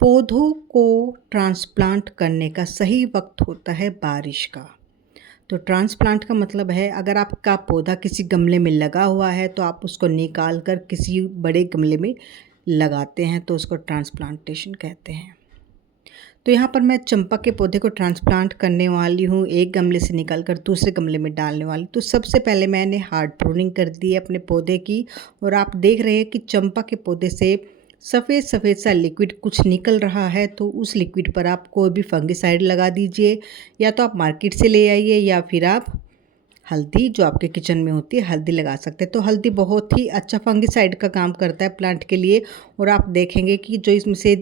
पौधों को ट्रांसप्लांट करने का सही वक्त होता है बारिश का। तो ट्रांसप्लांट का मतलब है अगर आपका पौधा किसी गमले में लगा हुआ है तो आप उसको निकाल कर किसी बड़े गमले में लगाते हैं तो उसको ट्रांसप्लांटेशन कहते हैं। तो यहाँ पर मैं चंपा के पौधे को ट्रांसप्लांट करने वाली हूँ, एक गमले से निकाल कर दूसरे गमले में डालने वाली। तो सबसे पहले मैंने हार्ड प्रूनिंग कर दी है अपने पौधे की, और आप देख रहे हैं कि चंपा के पौधे से सफ़ेद सफ़ेद सा लिक्विड कुछ निकल रहा है। तो उस लिक्विड पर आप कोई भी फंगिसाइड लगा दीजिए, या तो आप मार्केट से ले आइए या फिर आप हल्दी जो आपके किचन में होती है हल्दी लगा सकते हैं। तो हल्दी बहुत ही अच्छा फंगिसाइड का काम करता है प्लांट के लिए। और आप देखेंगे कि जो इसमें से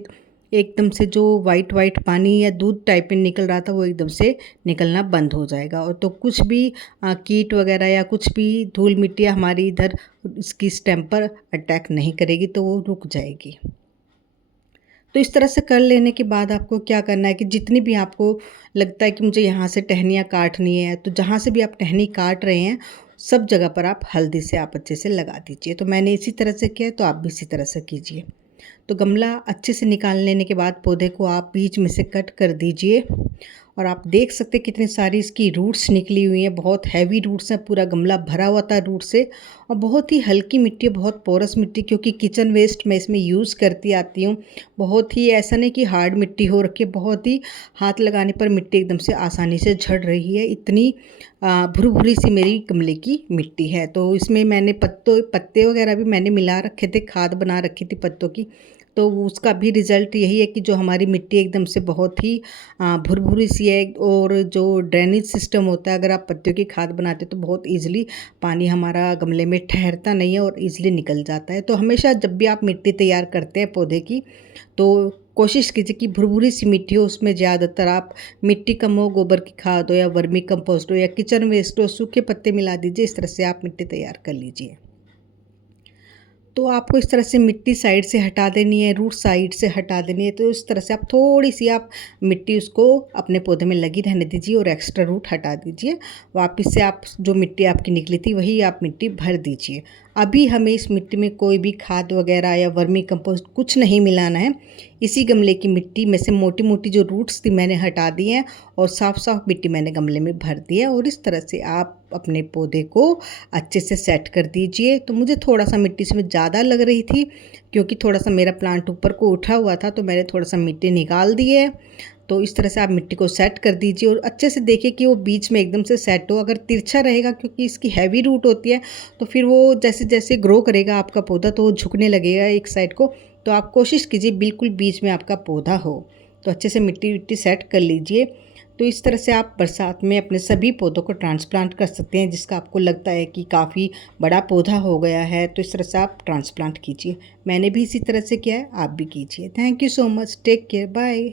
एकदम से जो वाइट वाइट पानी या दूध टाइप में निकल रहा था वो एकदम से निकलना बंद हो जाएगा। और तो कुछ भी कीट वगैरह या कुछ भी धूल मिट्टी हमारी इधर इसकी स्टेम पर अटैक नहीं करेगी, तो वो रुक जाएगी। तो इस तरह से कर लेने के बाद आपको क्या करना है कि जितनी भी आपको लगता है कि मुझे यहाँ से टहनियाँ काटनी है, तो जहाँ से भी आप टहनी काट रहे हैं सब जगह पर आप हल्दी से आप अच्छे से लगा दीजिए। तो मैंने इसी तरह से किया, तो आप भी इसी तरह से कीजिए। तो गमला अच्छे से निकाल लेने के बाद पौधे को आप बीच में से कट कर दीजिए, और आप देख सकते हैं कितनी सारी इसकी रूट्स निकली हुई हैं। बहुत हैवी रूट्स हैं, पूरा गमला भरा हुआ था रूट से। और बहुत ही हल्की मिट्टी, बहुत पोरस मिट्टी, क्योंकि किचन वेस्ट मैं इसमें यूज़ करती आती हूँ। बहुत ही ऐसा नहीं कि हार्ड मिट्टी हो रखी है, बहुत ही हाथ लगाने पर मिट्टी एकदम से आसानी से झड़ रही है, इतनी भुरभुरी सी मेरी गमले की मिट्टी है। तो इसमें मैंने पत्ते वगैरह भी मैंने मिला रखे थे, खाद बना रखी थी पत्तों की। तो उसका भी रिज़ल्ट यही है कि जो हमारी मिट्टी एकदम से बहुत ही भुरभुरी सी है। और जो ड्रेनेज सिस्टम होता है, अगर आप पत्तियों की खाद बनाते हो तो बहुत ईजिली पानी हमारा गमले में ठहरता नहीं है और ईजिली निकल जाता है। तो हमेशा जब भी आप मिट्टी तैयार करते हैं पौधे की, तो कोशिश कीजिए कि भुरभुरी सी मिट्टी हो। उसमें ज़्यादातर आप मिट्टी कम हो, गोबर की खाद हो या वर्मी कंपोस्ट हो या किचन वेस्ट हो, सूखे पत्ते मिला दीजिए। इस तरह से आप मिट्टी तैयार कर लीजिए। तो आपको इस तरह से मिट्टी साइड से हटा देनी है, रूट साइड से हटा देनी है। तो इस तरह से आप थोड़ी सी आप मिट्टी उसको अपने पौधे में लगी रहने दीजिए और एक्स्ट्रा रूट हटा दीजिए। वापस से आप जो मिट्टी आपकी निकली थी वही आप मिट्टी भर दीजिए। अभी हमें इस मिट्टी में कोई भी खाद वगैरह या वर्मी कंपोस्ट कुछ नहीं मिलाना है। इसी गमले की मिट्टी में से मोटी मोटी जो रूट्स थी मैंने हटा दी हैं, और साफ़ साफ़ मिट्टी मैंने गमले में भर दी है। और इस तरह से आप अपने पौधे को अच्छे से सेट कर दीजिए। तो मुझे थोड़ा सा मिट्टी इसमें ज़्यादा लग रही थी, क्योंकि थोड़ा सा मेरा प्लांट ऊपर को उठा हुआ था, तो मैंने थोड़ा सा मिट्टी निकाल दी है। तो इस तरह से आप मिट्टी को सेट कर दीजिए और अच्छे से देखिए कि वो बीच में एकदम से सेट हो। अगर तिरछा रहेगा, क्योंकि इसकी हैवी रूट होती है, तो फिर वो जैसे जैसे ग्रो करेगा आपका पौधा तो वो झुकने लगेगा एक साइड को। तो आप कोशिश कीजिए बिल्कुल बीच में आपका पौधा हो। तो अच्छे से मिट्टी विट्टी सेट कर लीजिए। तो इस तरह से आप बरसात में अपने सभी पौधों को ट्रांसप्लांट कर सकते हैं। जिसका आपको लगता है कि काफ़ी बड़ा पौधा हो गया है, तो इस तरह से आप ट्रांसप्लांट कीजिए। मैंने भी इसी तरह से किया है, आप भी कीजिए। Thank you so much, take care, bye.